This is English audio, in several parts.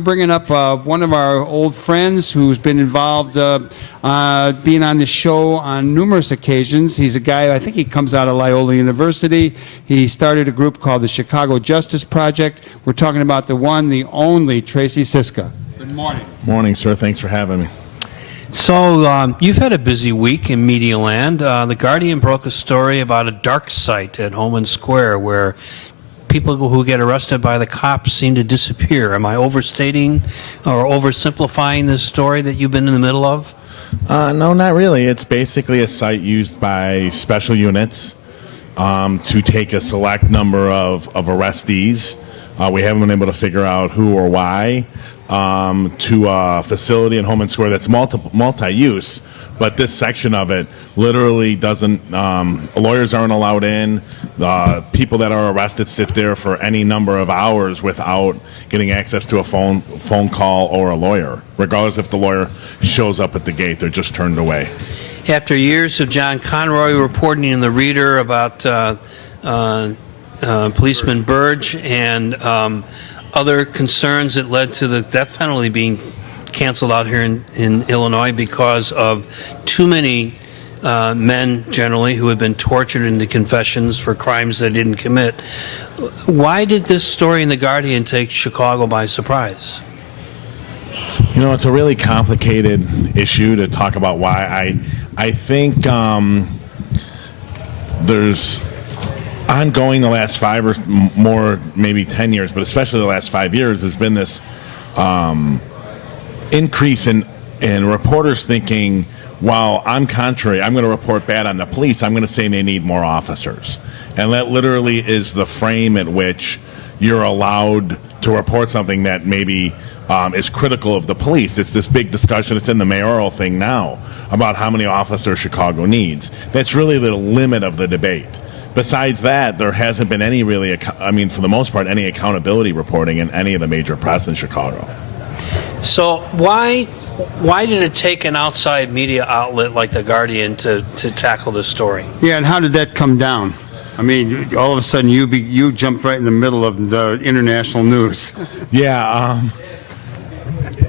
bringing up one of our old friends who's been involved being on the show on numerous occasions. He's a guy, I think he comes out of Loyola University. He started a group called the Chicago Justice Project. We're talking about the one, the only Tracy Siska. Good morning. Morning, sir. Thanks for having me. So you've had a busy week in media land. The Guardian broke a story about a dark site at Homan Square where people who get arrested by the cops seem to disappear. Am I overstating or oversimplifying this story that you've been in the middle of? No, not really. It's basically a site used by special units to take a select number of arrestees. We haven't been able to figure out who or why. To a facility in Homan Square that's multi-use, but this section of it literally doesn't, lawyers aren't allowed in. People that are arrested sit there for any number of hours without getting access to a phone call or a lawyer. Regardless if the lawyer shows up at the gate, they're just turned away. After years of John Conroy reporting in the Reader about Policeman Burge and other concerns that led to the death penalty being canceled out here in Illinois because of too many men, generally, who have been tortured into confessions for crimes they didn't commit. Why did this story in The Guardian take Chicago by surprise? You know, it's a really complicated issue to talk about why. I think there's ongoing the last 5 or more, maybe 10 years, but especially the last 5 years, has been this increase in reporters thinking, while I'm contrary, I'm going to report bad on the police, I'm going to say they need more officers. And that literally is the frame at which you're allowed to report something that maybe is critical of the police. It's this big discussion, it's in the mayoral thing now, about how many officers Chicago needs. That's really the limit of the debate. Besides that, there hasn't been any really, for the most part, any accountability reporting in any of the major press in Chicago. So why did it take an outside media outlet like The Guardian to tackle this story? Yeah, and how did that come down? I mean, all of a sudden you jumped right in the middle of the international news. Yeah,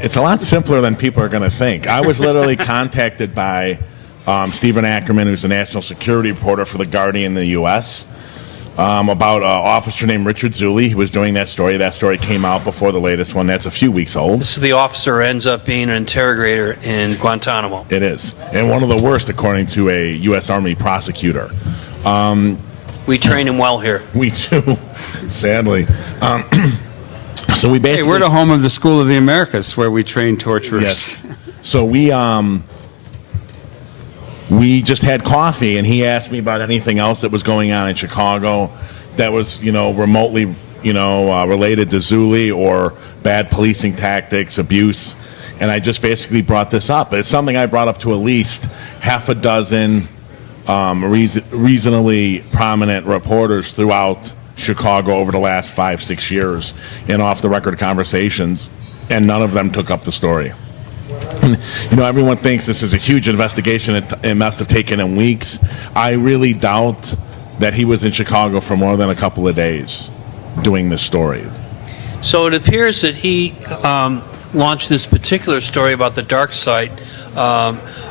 it's a lot simpler than people are going to think. I was literally contacted by Stephen Ackerman, who's a national security reporter for The Guardian in the U.S., about an officer named Richard Zulli who was doing that story. That story came out before the latest one. That's a few weeks old. So the officer ends up being an interrogator in Guantanamo. It is. And one of the worst, according to a U.S. Army prosecutor. We train him well here. We do, sadly. So we basically... Hey, we're the home of the School of the Americas, where we train torturers. Yes. So we just had coffee, and he asked me about anything else that was going on in Chicago that was, remotely, related to Zulli or bad policing tactics, abuse. And I just basically brought this up. It's something I brought up to at least half a dozen reasonably prominent reporters throughout Chicago over the last 5-6 years in off-the-record conversations, and none of them took up the story. Everyone thinks this is a huge investigation. It must have taken him weeks. I really doubt that he was in Chicago for more than a couple of days doing this story. So it appears that he launched this particular story about the dark site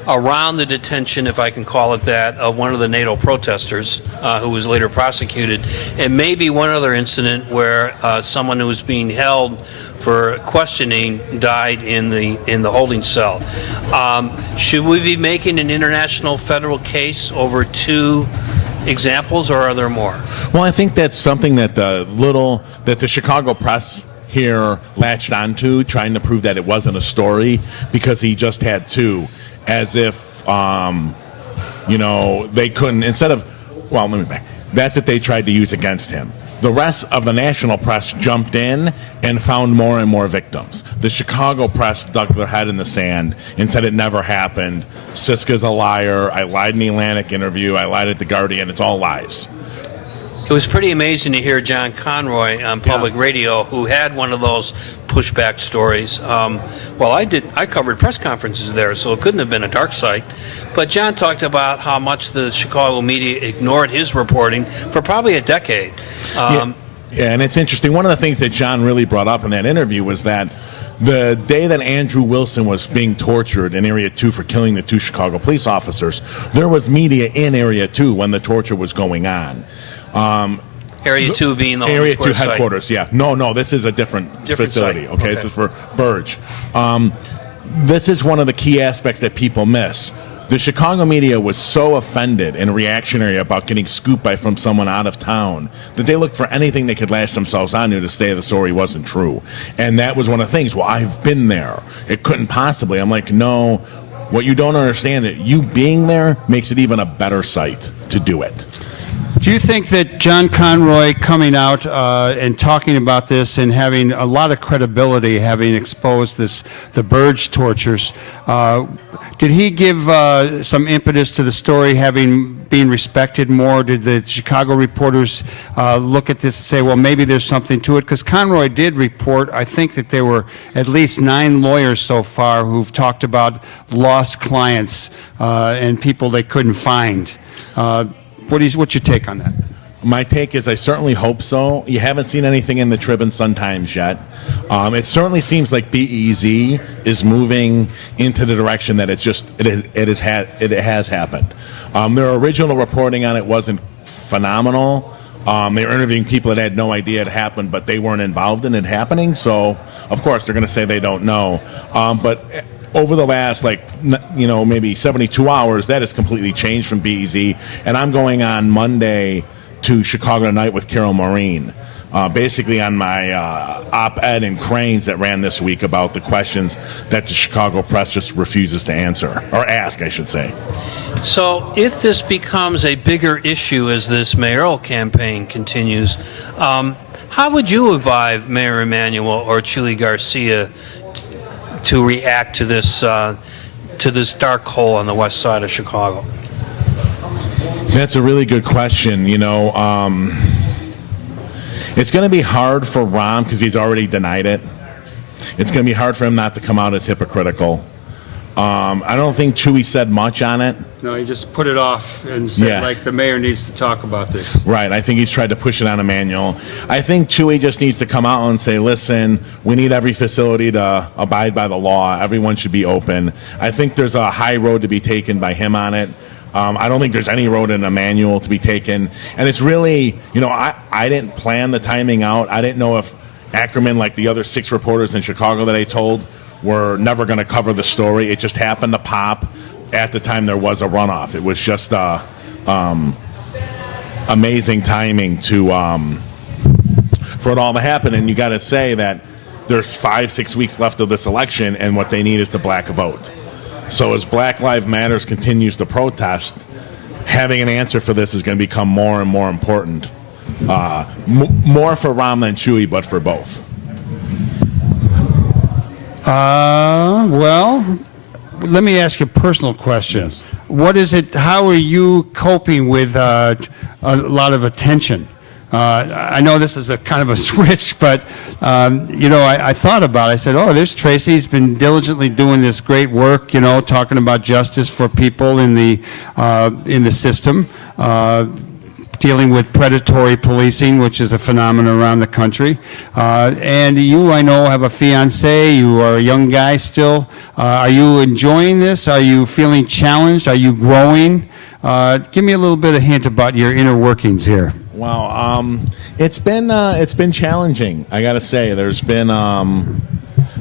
around the detention, if I can call it that, of one of the NATO protesters who was later prosecuted, and maybe one other incident where someone who was being held for questioning died in the holding cell. Should we be making an international federal case over two examples, or are there more? Well, I think that's something that the Chicago press here latched onto, trying to prove that it wasn't a story because he just had two, as if they couldn't, instead of, well, let me back. That's what they tried to use against him. The rest of the national press jumped in and found more and more victims. The Chicago press dug their head in the sand and said it never happened. Siska's a liar. I lied in the Atlantic interview. I lied at The Guardian. It's all lies. It was pretty amazing to hear John Conroy on public radio, who had one of those pushback stories. I covered press conferences there, so it couldn't have been a dark site. But John talked about how much the Chicago media ignored his reporting for probably a decade. Yeah, and it's interesting. One of the things that John really brought up in that interview was that The day that Andrew Wilson was being tortured in Area 2 for killing the 2 Chicago police officers, there was media in Area 2 when the torture was going on. Area 2 being the Area Homan 2 Square headquarters, site. yeah. No, this is a different facility, site. okay? This is for Burge. This is one of the key aspects that people miss. The Chicago media was so offended and reactionary about getting scooped from someone out of town that they looked for anything they could lash themselves onto to say the story wasn't true. And that was one of the things. Well, I've been there. It couldn't possibly. I'm like, no. What you don't understand is you being there makes it even a better site to do it. Do you think that John Conroy coming out and talking about this and having a lot of credibility, having exposed the Burge tortures, did he give some impetus to the story being respected more? Did the Chicago reporters look at this and say, well, maybe there's something to it? Because Conroy did report, I think that there were at least 9 lawyers so far who've talked about lost clients and people they couldn't find. What's your take on that? My take is I certainly hope so. You haven't seen anything in the Trib and Sun-Times yet. It certainly seems like BEZ is moving into the direction that it has happened. Their original reporting on it wasn't phenomenal. They were interviewing people that had no idea it happened, but they weren't involved in it happening. So, of course, they're going to say they don't know. But over the last, maybe 72 hours, that has completely changed from BEZ. And I'm going on Monday to Chicago Tonight with Carol Maureen, basically on my op-ed in Cranes that ran this week about the questions that the Chicago press just refuses to answer, or ask, I should say. So if this becomes a bigger issue as this mayoral campaign continues, how would you advise Mayor Emanuel or Chuy Garcia to react to this dark hole on the west side of Chicago? That's a really good question. It's going to be hard for Rahm because he's already denied it. It's going to be hard for him not to come out as hypocritical. I don't think Chuy said much on it. No, he just put it off and said, the mayor needs to talk about this. Right. I think he's tried to push it on Emanuel. I think Chuy just needs to come out and say, listen, we need every facility to abide by the law. Everyone should be open. I think there's a high road to be taken by him on it. I don't think there's any road in Emanuel to be taken. And it's really, I didn't plan the timing out. I didn't know if Ackerman, like the other 6 reporters in Chicago that I told, were never going to cover the story. It just happened to pop at the time there was a runoff. It was just amazing timing for it all to happen. And you got to say that there's 5-6 weeks left of this election, and what they need is the black vote. So as Black Lives Matters continues to protest, having an answer for this is going to become more and more important. More for Rahm than Chuy, but for both. Well, let me ask you a personal question. Yes. What is it? How are you coping with a lot of attention? I know this is a kind of a switch, but I thought about it. I said, "Oh, there's Tracy. He's been diligently doing this great work. Talking about justice for people in the system." Dealing with predatory policing, which is a phenomenon around the country. And you, I know, have a fiancé. You are a young guy still. Are you enjoying this? Are you feeling challenged? Are you growing? Give me a little bit of hint about your inner workings here. Wow, it's been challenging. I got to say, there's been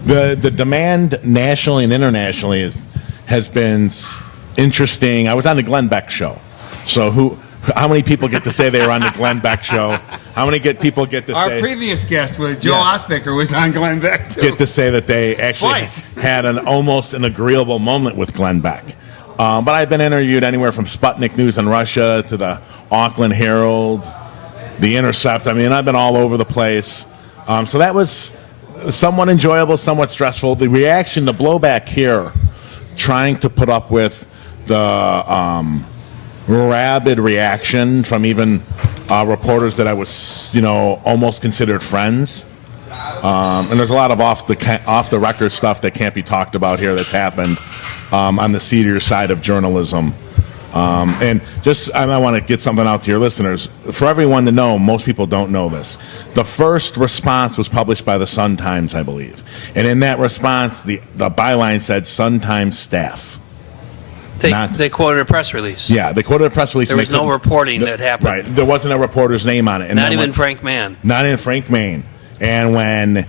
the demand nationally and internationally has been interesting. I was on the Glenn Beck show, so how many people get to say they were on the Glenn Beck show? How many people get to say... Our previous guest was Joe Osbaker was on Glenn Beck, too. Get to say that they actually had almost an agreeable moment with Glenn Beck. But I've been interviewed anywhere from Sputnik News in Russia to the Auckland Herald, The Intercept. I mean, I've been all over the place. So that was somewhat enjoyable, somewhat stressful. The reaction, the blowback here, trying to put up with the... rabid reaction from even reporters that I was, almost considered friends. And there's a lot of off the record stuff that can't be talked about here that's happened on the seedier side of journalism. And just, I want to get something out to your listeners. For everyone to know, most people don't know this. The first response was published by the Sun-Times, I believe. And in that response, the byline said Sun-Times staff. They quoted a press release. Yeah, they quoted a press release. There was no reporting that happened. Right, there wasn't a reporter's name on it. And Not even Frank Mann. Not even Frank Mann. And when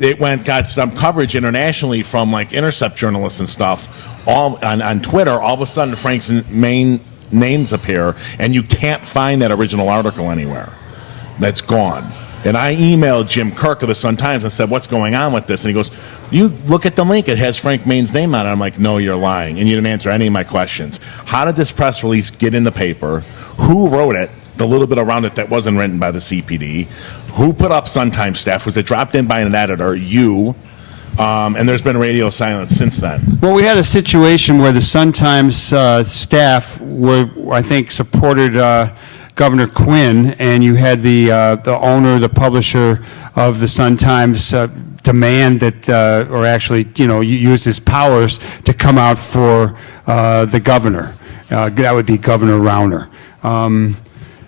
it got some coverage internationally from like Intercept journalists and stuff, all on Twitter, all of a sudden Frank's main names appear, and you can't find that original article anywhere. That's gone. And I emailed Jim Kirk of the Sun-Times and said, what's going on with this? And he goes, you look at the link, it has Frank Main's name on it. I'm like, no, you're lying. And you didn't answer any of my questions. How did this press release get in the paper? Who wrote it? The little bit around it that wasn't written by the CPD. Who put up Sun-Times staff? Was it dropped in by an editor? You. And there's been radio silence since then. Well, we had a situation where the Sun-Times staff were, I think, supported Governor Quinn, and you had the owner, the publisher of the Sun-Times demand that, or actually, use his powers to come out for the governor. That would be Governor Rauner.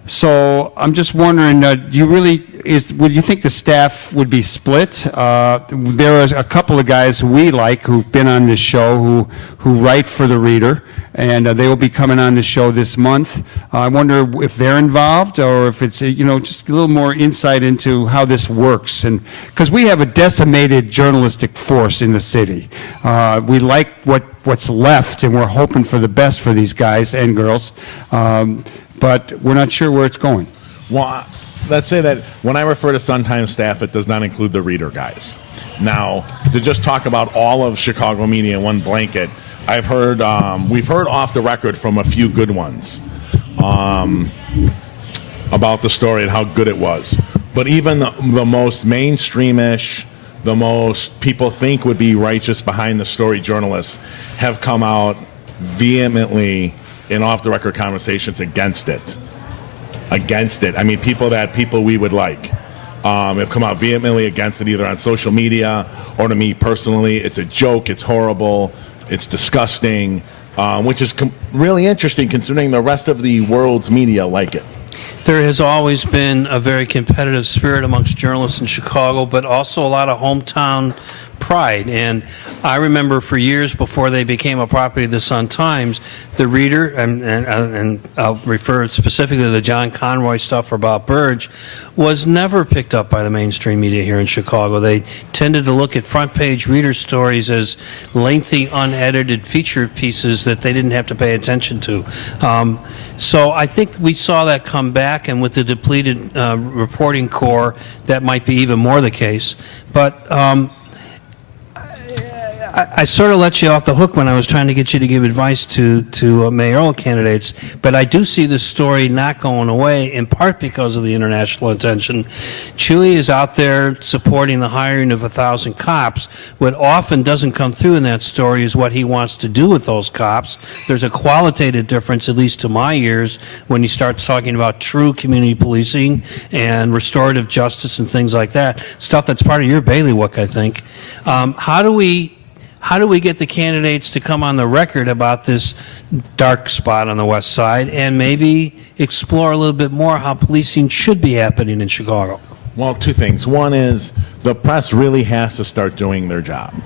So I'm just wondering, would you think the staff would be split? There are a couple of guys we like who've been on this show who write for the Reader, and they will be coming on the show this month. I wonder if they're involved, or if it's just a little more insight into how this works, and because we have a decimated journalistic force in the city. We like what's left, and we're hoping for the best for these guys and girls. But we're not sure where it's going. Well, let's say that when I refer to Sun-Times staff, it does not include the Reader guys. Now, to just talk about all of Chicago media in one blanket, we've heard off the record from a few good ones about the story and how good it was. But even the most mainstreamish, the most people think would be righteous behind the story journalists have come out vehemently in off-the-record conversations against it. I mean, people we would like have come out vehemently against it, either on social media or to me personally. It's a joke. It's horrible. It's disgusting, which is really interesting considering the rest of the world's media like it. There has always been a very competitive spirit amongst journalists in Chicago, but also a lot of hometown pride. And I remember for years before they became a property of the Sun-Times, the Reader, and I'll refer specifically to the John Conroy stuff or Bob Burge, was never picked up by the mainstream media here in Chicago. They tended to look at front-page Reader stories as lengthy, unedited feature pieces that they didn't have to pay attention to. So I think we saw that come back, and with the depleted reporting corps, that might be even more the case. But I sort of let you off the hook when I was trying to get you to give advice to mayoral candidates, but I do see the story not going away, in part because of the international attention. Chewy is out there supporting the hiring of 1,000 cops. What often doesn't come through in that story is what he wants to do with those cops. There's a qualitative difference, at least to my ears, when he starts talking about true community policing and restorative justice and things like that, stuff that's part of your bailiwick, I think. How do we get the candidates to come on the record about this dark spot on the west side and maybe explore a little bit more how policing should be happening in Chicago? Well, two things. One is the press really has to start doing their job.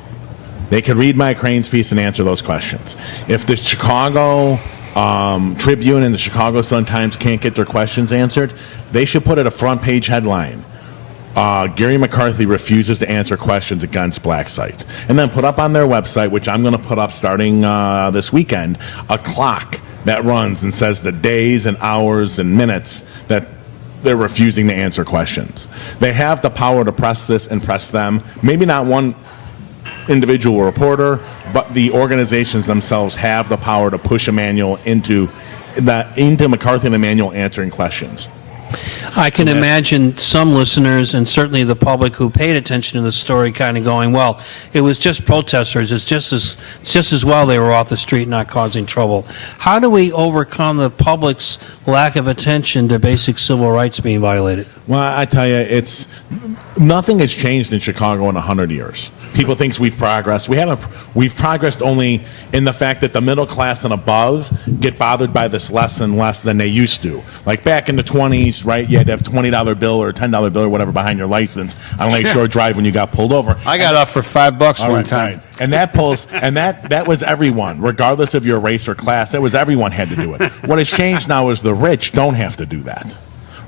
They could read Mike Crane's piece and answer those questions. If the Chicago Tribune and the Chicago Sun-Times can't get their questions answered, they should put it a front-page headline. Gary McCarthy refuses to answer questions against Black Site. And then put up on their website, which I'm going to put up starting this weekend, a clock that runs and says the days and hours and minutes that they're refusing to answer questions. They have the power to press this and press them. Maybe not one individual reporter, but the organizations themselves have the power to push Emanuel into McCarthy and Emanuel answering questions. I can imagine some listeners and certainly the public who paid attention to the story kind of going, well, it was just protesters. It's just as well they were off the street not causing trouble. How do we overcome the public's lack of attention to basic civil rights being violated? Well, I tell you, nothing has changed in Chicago in 100 years. People think we've progressed. We haven't. We've progressed only in the fact that the middle class and above get bothered by this less and less than they used to. Like back in the 20s, right? You had to have $20 bill or $10 bill or whatever behind your license on Lakeshore Drive when you got pulled over. I got off for $5 one Right, time. right. And that was everyone, regardless of your race or class. That was everyone had to do it. What has changed now is the rich don't have to do that,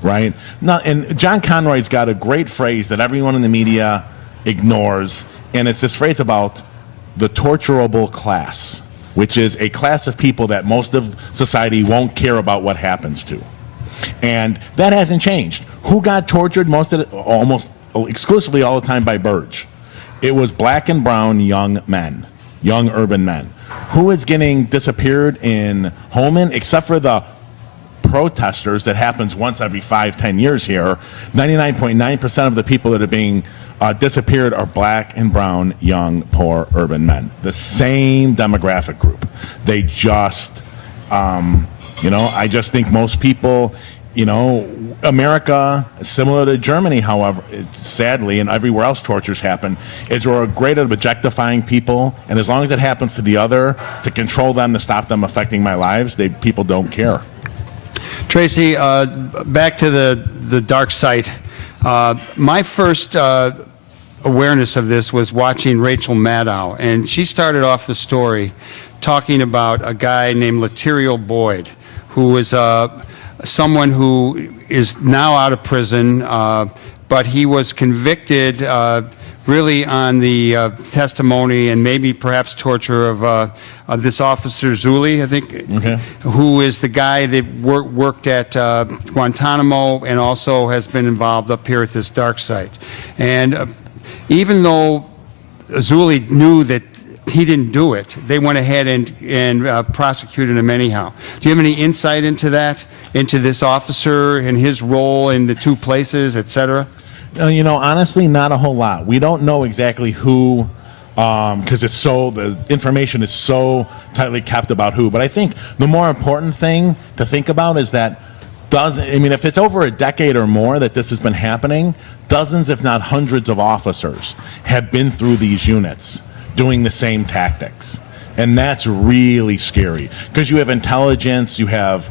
right? Now, and John Conroy's got a great phrase that everyone in the media ignores, and it's this phrase about the torturable class, which is a class of people that most of society won't care about what happens to. And that hasn't changed. Who got tortured almost exclusively all the time by Burge? It was black and brown young men, young urban men. Who is getting disappeared in Homan, except for the protesters that happens once every 5-10 years here? 99.9% of the people that are being disappeared are black and brown, young, poor, urban men. The same demographic group. They just, I just think most people, America, similar to Germany, however, sadly, and everywhere else tortures happen, is we're great at objectifying people, and as long as it happens to the other, to control them, to stop them affecting my lives, people don't care. Tracy, back to the dark site. My first awareness of this was watching Rachel Maddow, and she started off the story talking about a guy named Laterio Boyd, who is someone who is now out of prison, but he was convicted really on the testimony and maybe perhaps torture of this officer Zuli, I think, Okay. who is the guy that worked at Guantanamo and also has been involved up here at this dark site. And even though Zuli knew that he didn't do it, they went ahead and prosecuted him anyhow. Do you have any insight into that, into this officer and his role in the two places, et cetera? Honestly, not a whole lot. We don't know exactly who, because the information is so tightly kept about who. But I think the more important thing to think about is that if it's over a decade or more that this has been happening, dozens, if not hundreds of officers have been through these units doing the same tactics. And that's really scary because you have intelligence, you have,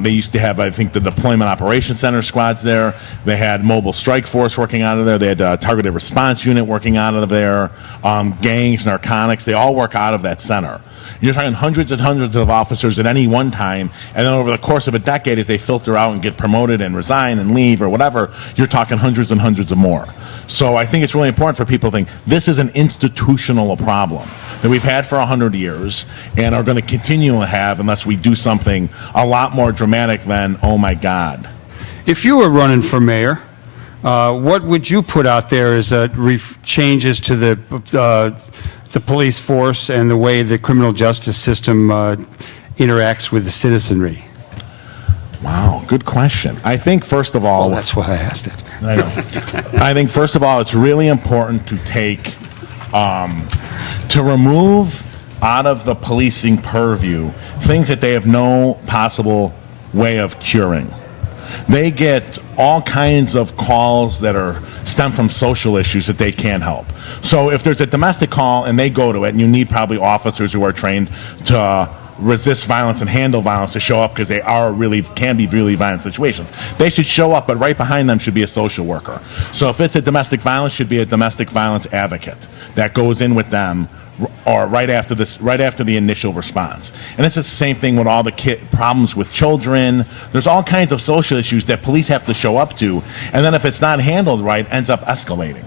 they used to have, I think, the Deployment Operations Center squads there. They had Mobile Strike Force working out of there. They had a Targeted Response Unit working out of there. Gangs, narcotics, they all work out of that center. You're talking hundreds and hundreds of officers at any one time, and then over the course of a decade, as they filter out and get promoted and resign and leave or whatever, you're talking hundreds and hundreds of more. So I think it's really important for people to think this is an institutional problem that we've had for 100 years and are going to continue to have unless we do something a lot more dramatic than, oh my God. If you were running for mayor, what would you put out there as changes to the police force and the way the criminal justice system interacts with the citizenry? Wow, good question. I think, first of all... Well, that's why I asked it. I know. I think, first of all, it's really important to take... to remove out of the policing purview things that they have no possible way of curing. They get all kinds of calls that stem from social issues that they can't help. So if there's a domestic call and they go to it, and you need probably officers who are trained to resist violence and handle violence to show up because they can be really violent situations. They should show up, but right behind them should be a social worker. So if it's a domestic violence, should be a domestic violence advocate that goes in with them or right after the initial response. And it's the same thing with all the problems with children. There's all kinds of social issues that police have to show up to, and then if it's not handled right, ends up escalating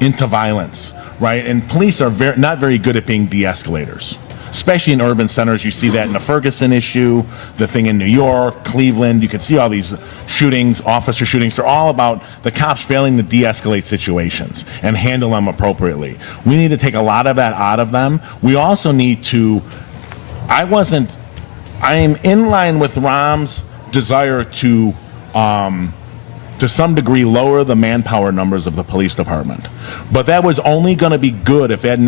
into violence, right? And police are not very good at being de-escalators. Especially in urban centers, you see that in the Ferguson issue, the thing in New York, Cleveland. You can see all these shootings, officer shootings. They're all about the cops failing to de-escalate situations and handle them appropriately. We need to take a lot of that out of them. We also need to, I am in line with Rahm's desire to some degree lower the manpower numbers of the police department. But that was only going to be good if that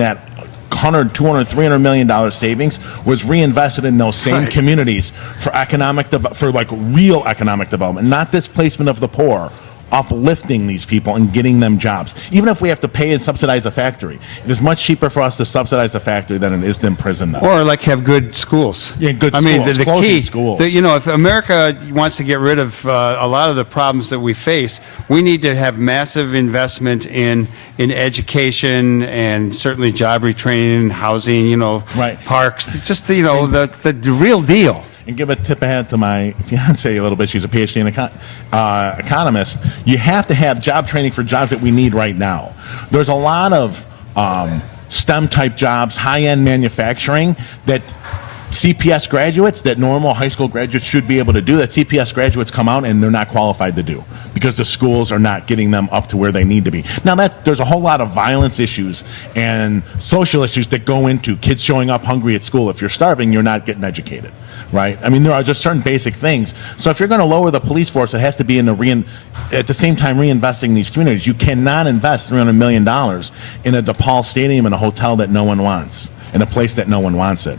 $100, $200, $300 million savings was reinvested in those same communities for real economic development, not displacement of the poor uplifting these people and getting them jobs. Even if we have to pay and subsidize a factory, it is much cheaper for us to subsidize a factory than it is to imprison them. Or like have good schools. Yeah, good I mean, schools, the closing key, schools. if America wants to get rid of a lot of the problems that we face, we need to have massive investment in education and certainly job retraining, housing, Right. parks, just the real deal. And give a tip ahead to my fiance a little bit. She's a PhD in economist. You have to have job training for jobs that we need right now. There's a lot of STEM type jobs, high-end manufacturing that CPS graduates, that normal high school graduates should be able to do, that CPS graduates come out and they're not qualified to do because the schools are not getting them up to where they need to be. Now, there's a whole lot of violence issues and social issues that go into kids showing up hungry at school. If you're starving, you're not getting educated, right? I mean, there are just certain basic things. So if you're going to lower the police force, it has to be at the same time reinvesting in these communities. You cannot invest $300 million in a DePaul stadium in a hotel that no one wants, in a place that no one wants it.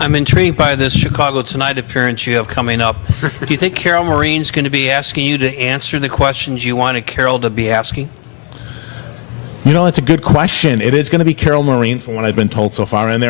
I'm intrigued by this Chicago Tonight appearance you have coming up. Do you think Carol Marine's going to be asking you to answer the questions you wanted Carol to be asking? It's a good question. It is going to be Carol Marine, from what I've been told so far, and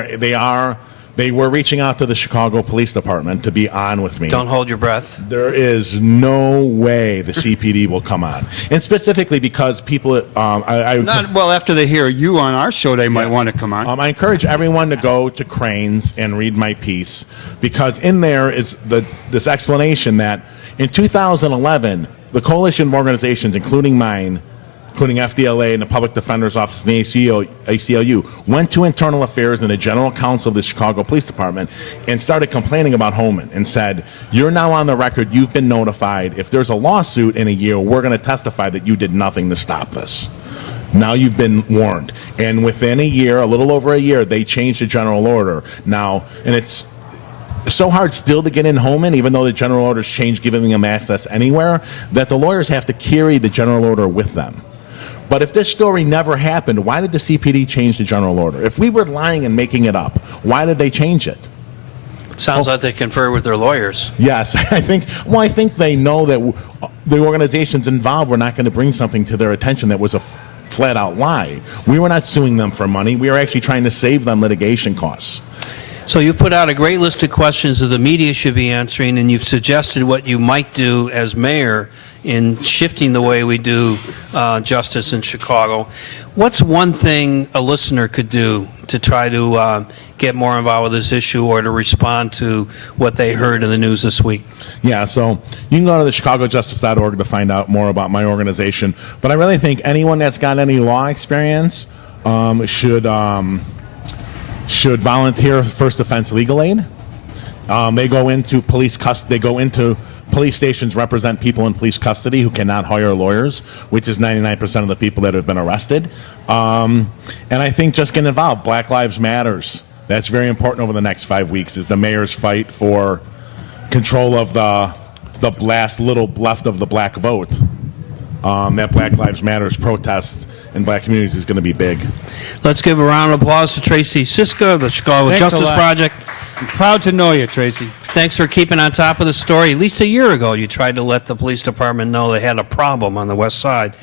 they were reaching out to the Chicago Police Department to be on with me. Don't hold your breath. There is no way the CPD will come on, and specifically because people. After they hear you on our show, they might want to come on. I encourage everyone to go to Cranes and read my piece, because in there is this explanation that in 2011, the coalition of organizations, including mine, including FDLA and the Public Defender's Office and the ACLU, went to Internal Affairs and the General Counsel of the Chicago Police Department and started complaining about Homan and said, you're now on the record, you've been notified. If there's a lawsuit in a year, we're going to testify that you did nothing to stop this. Now you've been warned. And within a year, a little over a year, they changed the general order. Now, and it's so hard still to get in Homan, even though the general order's changed, giving them access anywhere, that the lawyers have to carry the general order with them. But if this story never happened, why did the CPD change the general order? If we were lying and making it up, why did they change it? Sounds like they confer with their lawyers. Yes, I think they know that the organizations involved were not going to bring something to their attention that was a flat-out lie. We were not suing them for money. We were actually trying to save them litigation costs. So you put out a great list of questions that the media should be answering, and you've suggested what you might do as mayor in shifting the way we do justice in Chicago. What's one thing a listener could do to try to get more involved with this issue or to respond to what they heard in the news this week? Yeah, so you can go to the chicagojustice.org to find out more about my organization. But I really think anyone that's got any law experience should volunteer for First Defense Legal Aid. They go into police stations, represent people in police custody who cannot hire lawyers, which is 99% of the people that have been arrested. And I think just get involved. Black Lives Matters. That's very important over the next 5 weeks, is the mayor's fight for control of the last little left of the black vote. That Black Lives Matters protest in black communities is going to be big. Let's give a round of applause to Tracy Siska of the Chicago Thanks Justice a lot. Project. I'm proud to know you, Tracy. Thanks for keeping on top of the story. At least a year ago, you tried to let the police department know they had a problem on the west side.